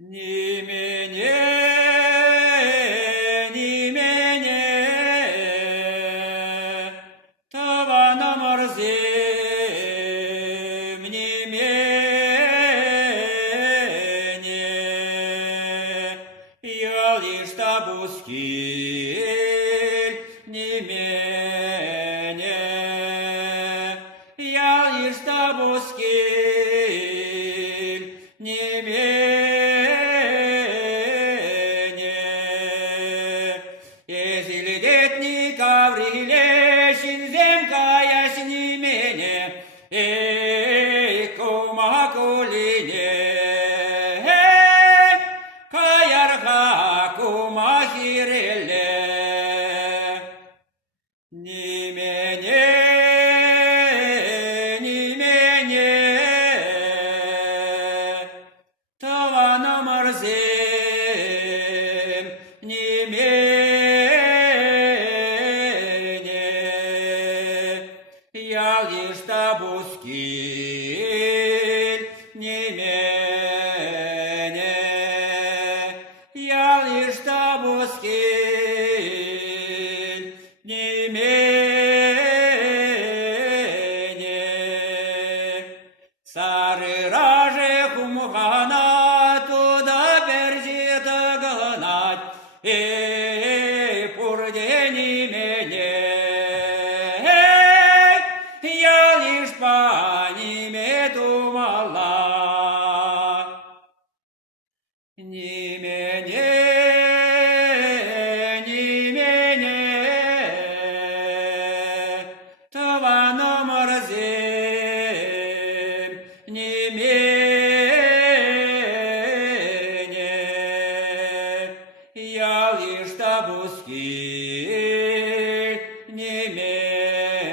Ни мене, ни мене, това на морзем, ни мене, я лишь табускель, ни мене, я лишь табускель, ни мене. Гаврилещин земка ясни мене, кума кулине, каярха кума хиреле, ни мене, това на морзем, ни мене. Я лишь табускель, ни мене, я лишь табускель, ни мене. Сары раже хумхана туда перзита гнать, пурдени мене. По ними думала, ни мене, това на морзем, ни мене, я лишь табускель, ни мене.